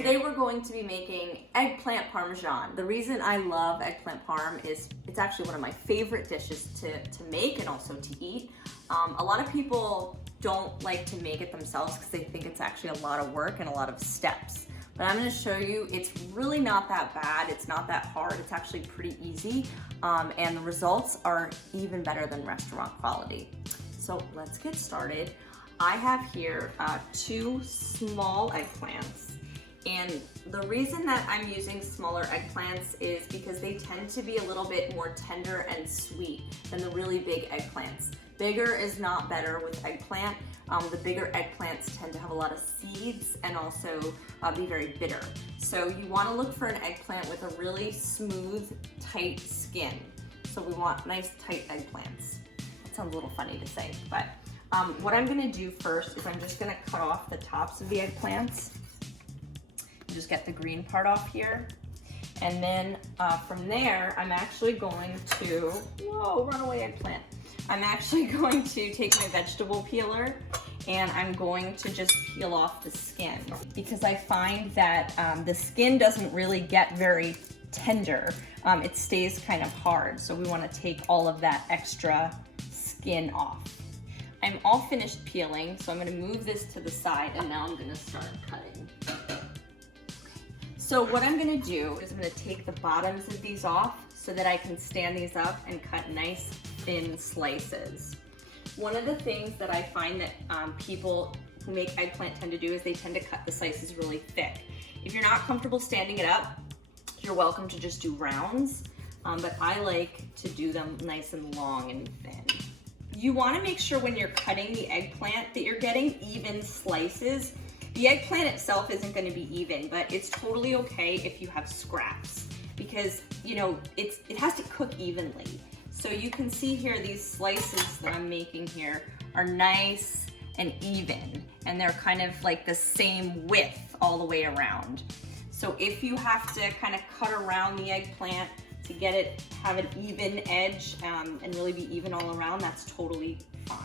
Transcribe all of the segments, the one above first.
Today we're going to be making eggplant parmesan. The reason I love eggplant parm is it's actually one of my favorite dishes to make and also to eat. A lot of people don't like to make it themselves because they think it's actually a lot of work and a lot of steps. But I'm gonna show you it's really not that bad, it's not that hard, it's actually pretty easy, and the results are even better than restaurant quality. So let's get started. I have here 2 small eggplants. And the reason that I'm using smaller eggplants is because they tend to be a little bit more tender and sweet than the really big eggplants. Bigger is not better with eggplant. The bigger eggplants tend to have a lot of seeds and also be very bitter. So you want to look for an eggplant with a really smooth, tight skin. So we want nice, tight eggplants. That sounds a little funny to say, but what I'm going to do first is I'm just going to cut off the tops of the eggplants. Just get the green part off here. And then from there, I'm actually going to, whoa, runaway eggplant. I'm actually going to take my vegetable peeler and I'm going to just peel off the skin because I find that the skin doesn't really get very tender. It stays kind of hard. So we want to take all of that extra skin off. I'm all finished peeling, so I'm going to move this to the side and now I'm going to start cutting. So what I'm gonna do is I'm gonna take the bottoms of these off so that I can stand these up and cut nice thin slices. One of the things that I find that people who make eggplant tend to do is they tend to cut the slices really thick. If you're not comfortable standing it up, you're welcome to just do rounds, but I like to do them nice and long and thin. You wanna make sure when you're cutting the eggplant that you're getting even slices. The eggplant itself isn't going to be even, but it's totally okay if you have scraps because, you know, it has to cook evenly. So you can see here these slices that I'm making here are nice and even, and they're kind of like the same width all the way around. So if you have to kind of cut around the eggplant to get it, have an even edge and really be even all around, that's totally fine.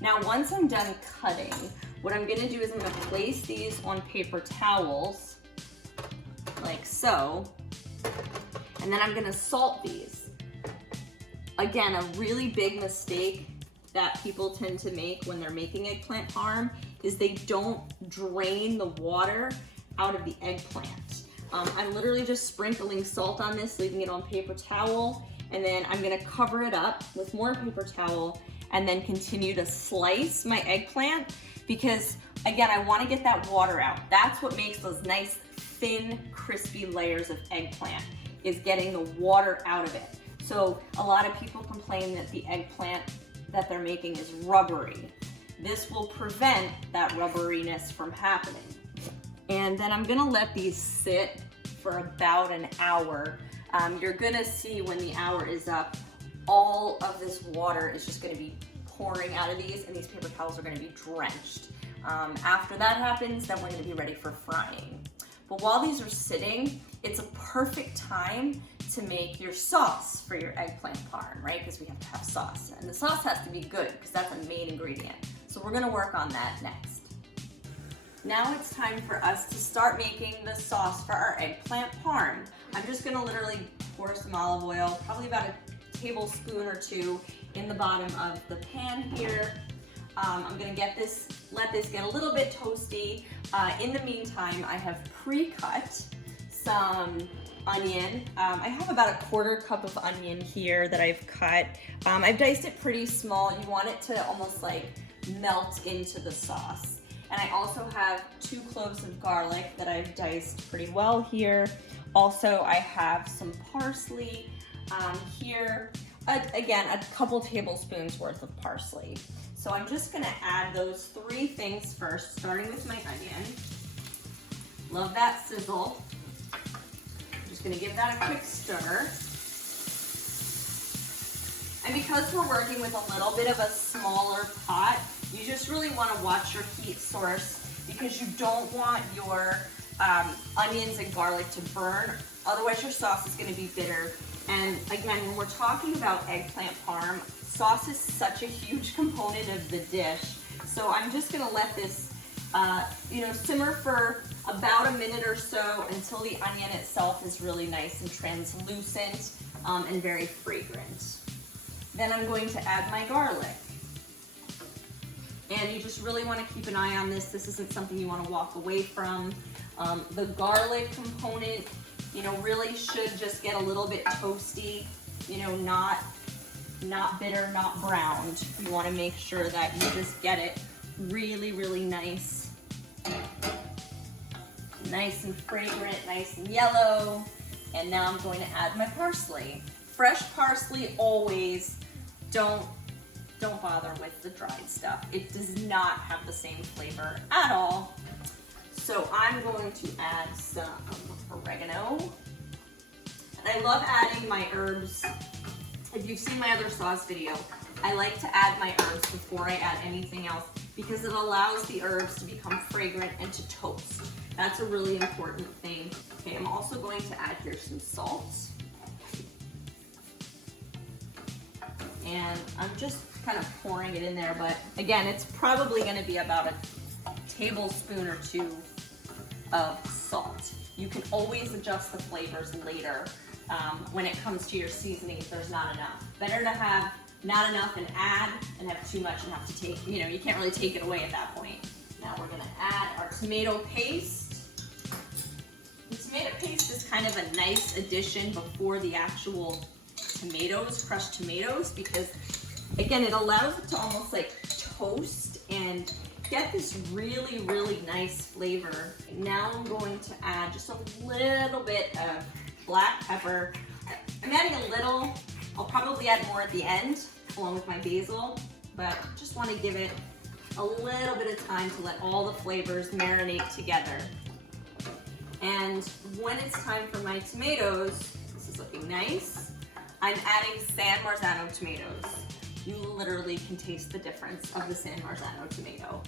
Now, once I'm done cutting, what I'm gonna do is I'm gonna place these on paper towels, like so, and then I'm gonna salt these. Again, a really big mistake that people tend to make when they're making eggplant parm is they don't drain the water out of the eggplant. I'm literally just sprinkling salt on this, leaving it on paper towel, and then I'm gonna cover it up with more paper towel and then continue to slice my eggplant because, again, I want to get that water out. That's what makes those nice, thin, crispy layers of eggplant, is getting the water out of it. So a lot of people complain that the eggplant that they're making is rubbery. This will prevent that rubberiness from happening. And then I'm gonna let these sit for about an hour. You're gonna see when the hour is up, all of this water is just gonna be pouring out of these and these paper towels are gonna be drenched. After that happens, then we're gonna be ready for frying. But while these are sitting, it's a perfect time to make your sauce for your eggplant parm, right? Because we have to have sauce. And the sauce has to be good because that's a main ingredient. So we're gonna work on that next. Now it's time for us to start making the sauce for our eggplant parm. I'm just gonna literally pour some olive oil, probably about a tablespoon or 2 in the bottom of the pan here. I'm gonna let this get a little bit toasty. In the meantime, I have pre-cut some onion. I have about a 1/4 cup of onion here that I've cut. I've diced it pretty small. You want it to almost like melt into the sauce. And I also have 2 cloves of garlic that I've diced pretty well here. Also, I have some parsley here. Again, a couple tablespoons worth of parsley. So I'm just gonna add those 3 things first, starting with my onion. Love that sizzle. I'm just gonna give that a quick stir. And because we're working with a little bit of a smaller pot, you just really wanna watch your heat source because you don't want your onions and garlic to burn. Otherwise your sauce is gonna be bitter. And again, when we're talking about eggplant parm, sauce is such a huge component of the dish. So I'm just gonna let this simmer for about a minute or so until the onion itself is really nice and translucent and very fragrant. Then I'm going to add my garlic. And you just really want to keep an eye on this. This isn't something you want to walk away from. The garlic component, you know, really should just get a little bit toasty, you know, not bitter, not browned. You want to make sure that you just get it really, really nice. Nice and fragrant, nice and yellow. And now I'm going to add my parsley. Fresh parsley always, don't bother with the dried stuff. It does not have the same flavor at all. So I'm going to add some oregano. And I love adding my herbs. If you've seen my other sauce video, I like to add my herbs before I add anything else because it allows the herbs to become fragrant and to toast. That's a really important thing. Okay, I'm also going to add here some salt. And I'm just kind of pouring it in there, but again, it's probably going to be about a tablespoon or two of salt. You can always adjust the flavors later when it comes to your seasoning if there's not enough. Better to have not enough and add than have too much and have to take, you know, you can't really take it away at that point. Now we're going to add our tomato paste. The tomato paste is kind of a nice addition before the actual tomatoes, crushed tomatoes, because again, it allows it to almost like toast and get this really, really nice flavor. Now I'm going to add just a little bit of black pepper. I'm adding a little. I'll probably add more at the end along with my basil, but just want to give it a little bit of time to let all the flavors marinate together. And when it's time for my tomatoes, this is looking nice, I'm adding San Marzano tomatoes. You literally can taste the difference of the San Marzano tomato.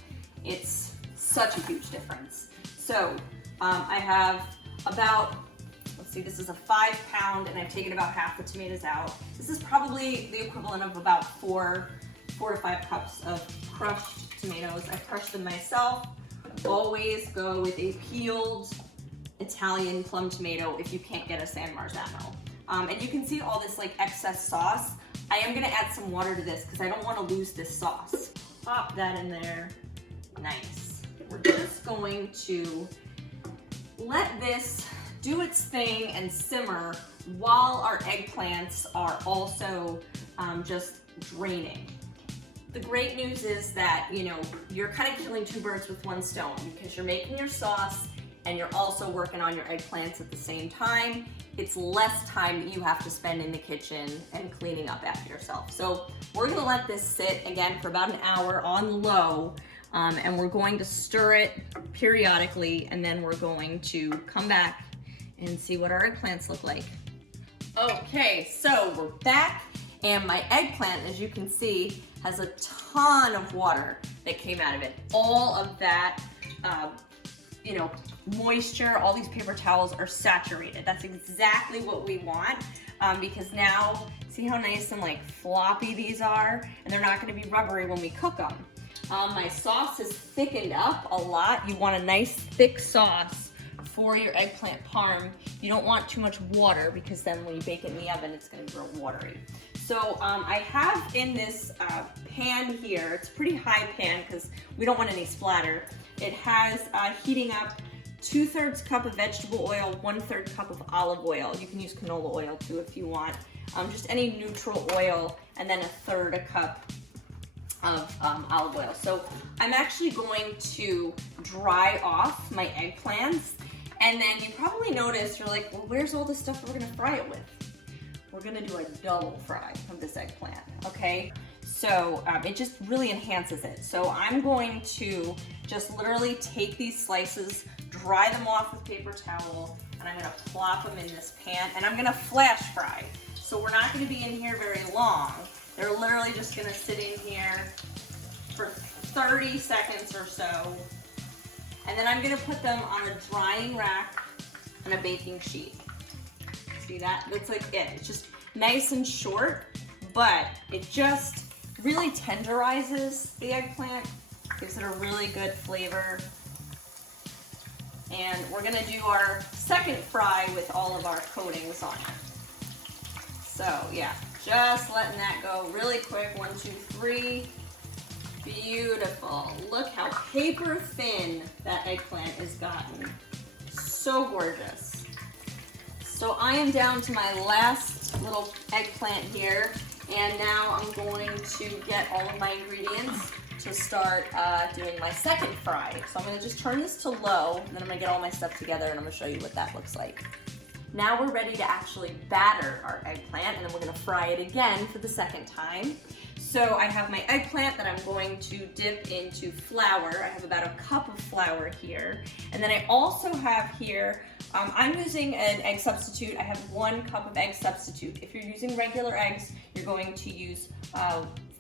It's such a huge difference. So I have about, let's see, this is a 5 pound and I've taken about half the tomatoes out. This is probably the equivalent of about 4 to 5 cups of crushed tomatoes. I've crushed them myself. Always go with a peeled Italian plum tomato if you can't get a San Marzano. And you can see all this like excess sauce. I am gonna add some water to this because I don't want to lose this sauce. Pop that in there. Nice. We're just going to let this do its thing and simmer while our eggplants are also just draining. The great news is that, you know, you're kind of killing 2 birds with 1 stone because you're making your sauce and you're also working on your eggplants at the same time. It's less time that you have to spend in the kitchen and cleaning up after yourself. So we're gonna let this sit again for about an hour on low, and we're going to stir it periodically, and then we're going to come back and see what our eggplants look like. Okay, so we're back, and my eggplant, as you can see, has a ton of water that came out of it. All of that, you know, moisture, all these paper towels are saturated. That's exactly what we want because now, see how nice and like floppy these are? And they're not gonna be rubbery when we cook them. My sauce is thickened up a lot. You want a nice thick sauce for your eggplant parm. You don't want too much water because then when you bake it in the oven, it's gonna grow watery. So I have in this pan here, it's a pretty high pan because we don't want any splatter. It has heating up 2/3 cup of vegetable oil, 1/3 cup of olive oil. You can use canola oil too if you want. Just any neutral oil, and then 1/3 cup of olive oil. So I'm actually going to dry off my eggplants, and then you probably notice, you're like, well, where's all the stuff we're gonna fry it with? We're gonna do a double fry of this eggplant, okay? So it just really enhances it. So I'm going to just literally take these slices, dry them off with paper towel, and I'm gonna plop them in this pan, and I'm gonna flash fry. So we're not gonna be in here very long. They're literally just gonna sit in here for 30 seconds or so. And then I'm gonna put them on a drying rack on a baking sheet. See that? That's like it. It's just nice and short, but it just really tenderizes the eggplant, gives it a really good flavor. And we're gonna do our second fry with all of our coatings on it. So yeah, just letting that go really quick. 1, 2, 3. Beautiful. Look how paper thin that eggplant has gotten. So gorgeous. So I am down to my last little eggplant here, and now I'm going to get all of my ingredients to start doing my second fry. So I'm gonna just turn this to low, and then I'm gonna get all my stuff together and I'm gonna show you what that looks like. Now we're ready to actually batter our eggplant, and then we're gonna fry it again for the second time. So I have my eggplant that I'm going to dip into flour. I have about a cup of flour here. And then I also have here, I'm using an egg substitute. I have 1 cup of egg substitute. If you're using regular eggs, you're going to use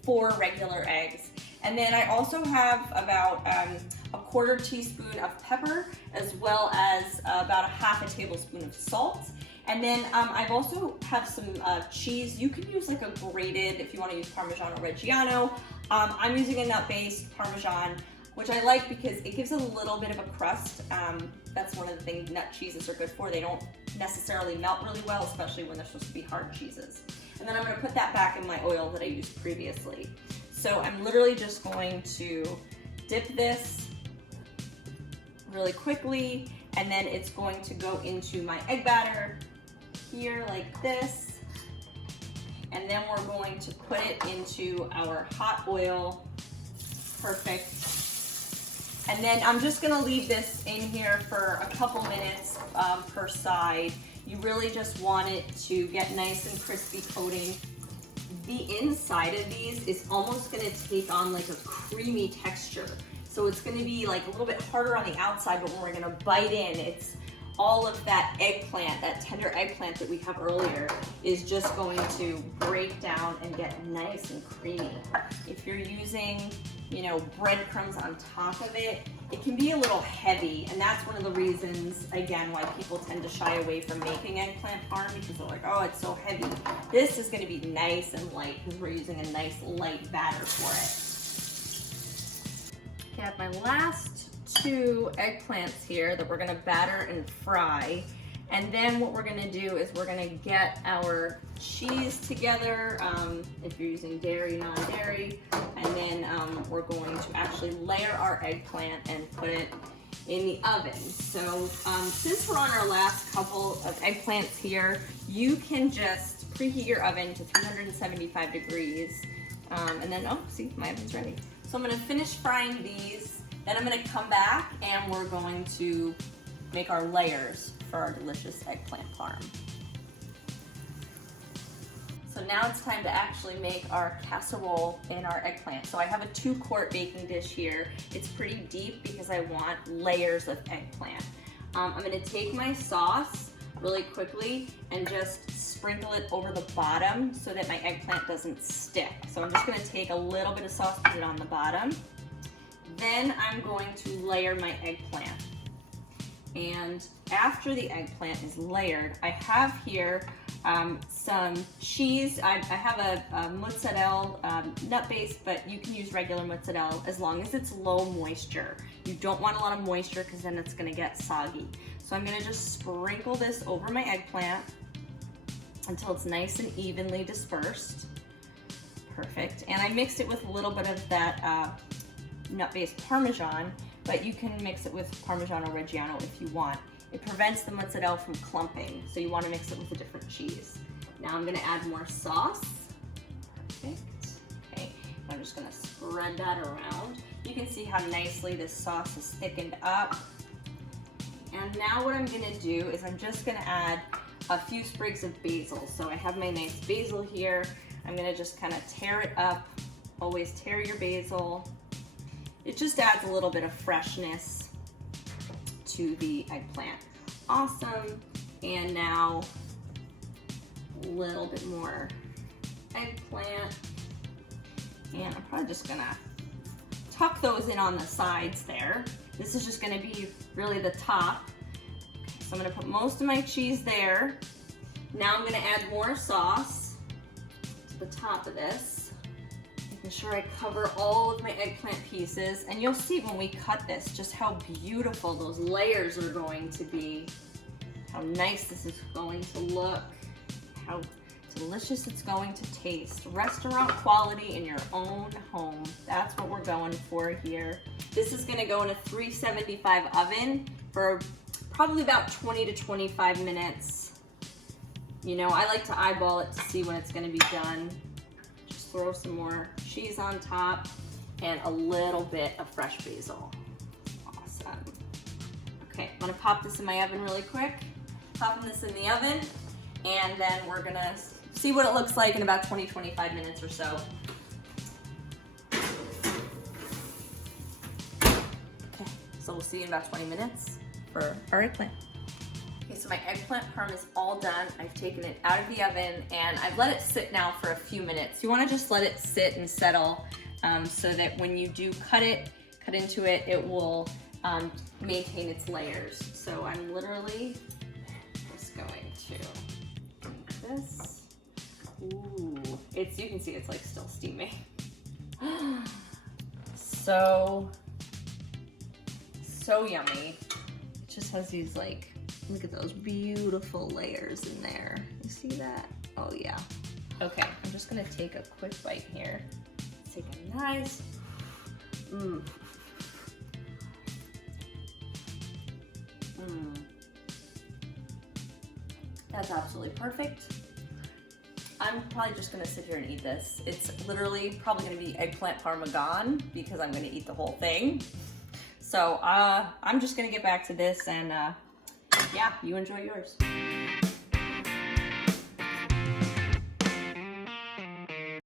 4 regular eggs. And then I also have about a 1/4 teaspoon of pepper, as well as about a 1/2 tablespoon of salt. And then I've also have some cheese. You can use like a grated, if you want to use Parmigiano Reggiano. I'm using a nut-based Parmesan, which I like because it gives a little bit of a crust. That's one of the things nut cheeses are good for. They don't necessarily melt really well, especially when they're supposed to be hard cheeses. And then I'm going to put that back in my oil that I used previously. So I'm literally just going to dip this really quickly, and then it's going to go into my egg batter here like this. And then we're going to put it into our hot oil. Perfect. And then I'm just gonna leave this in here for a couple minutes per side. You really just want it to get nice and crispy coating. The inside of these is almost gonna take on like a creamy texture. So it's gonna be like a little bit harder on the outside, but when we're gonna bite in, it's all of that eggplant, that tender eggplant that we have earlier, is just going to break down and get nice and creamy. If you're using, you know, breadcrumbs on top of it, it can be a little heavy, and that's one of the reasons, again, why people tend to shy away from making eggplant parm, because they're like, oh, it's so heavy. This is gonna be nice and light because we're using a nice light batter for it. Okay, I have my last 2 eggplants here that we're gonna batter and fry. And then what we're gonna do is we're gonna get our cheese together, if you're using dairy, non-dairy, and then we're going to actually layer our eggplant and put it in the oven. So since we're on our last couple of eggplants here, you can just preheat your oven to 375 degrees. And then, oh, see, my oven's ready. So I'm gonna finish frying these. Then I'm gonna come back and we're going to make our layers for our delicious eggplant parm. So now it's time to actually make our casserole in our eggplant. So I have a 2-quart baking dish here. It's pretty deep because I want layers of eggplant. I'm gonna take my sauce really quickly and just sprinkle it over the bottom so that my eggplant doesn't stick. So I'm just gonna take a little bit of sauce, put it on the bottom. Then I'm going to layer my eggplant. And after the eggplant is layered, I have here some cheese. I have a mozzarella nut base, but you can use regular mozzarella as long as it's low moisture. You don't want a lot of moisture because then it's gonna get soggy. So I'm gonna just sprinkle this over my eggplant until it's nice and evenly dispersed. Perfect. And I mixed it with a little bit of that nut-based Parmesan, but you can mix it with Parmigiano Reggiano if you want. It prevents the mozzarella from clumping, so you want to mix it with a different cheese. Now I'm going to add more sauce. Perfect. Okay, I'm just going to spread that around. You can see how nicely this sauce is thickened up. And now what I'm going to do is I'm just going to add a few sprigs of basil. So I have my nice basil here. I'm going to just kind of tear it up. Always tear your basil. It just adds a little bit of freshness to the eggplant. Awesome. And now a little bit more eggplant. And I'm probably just gonna tuck those in on the sides there. This is just gonna be really the top. So I'm gonna put most of my cheese there. Now I'm gonna add more sauce to the top of this. Making sure I cover all of my eggplant pieces. And you'll see when we cut this just how beautiful those layers are going to be. How nice this is going to look. How delicious it's going to taste. Restaurant quality in your own home. That's what we're going for here. This is gonna go in a 375 oven for probably about 20 to 25 minutes. You know, I like to eyeball it to see when it's gonna be done. Just throw some more cheese on top and a little bit of fresh basil. Awesome. Okay, I'm gonna pop this in my oven really quick. Popping this in the oven, and then we're gonna see what it looks like in about 20-25 minutes or so. Okay, so we'll see you in about 20 minutes for our eggplant. Okay, so my eggplant parm is all done. I've taken it out of the oven and I've let it sit now for a few minutes. You wanna just let it sit and settle so that when you do cut into it, it will maintain its layers. So I'm literally just going to make this. Ooh, you can see it's like still steaming. So yummy. It just has these like, look at those beautiful layers in there. You see that? Oh yeah. Okay, I'm just gonna take a quick bite here. Take a nice, That's absolutely perfect. I'm probably just gonna sit here and eat this. It's literally probably gonna be eggplant parmesan because I'm gonna eat the whole thing. So I'm just gonna get back to this and yeah, you enjoy yours.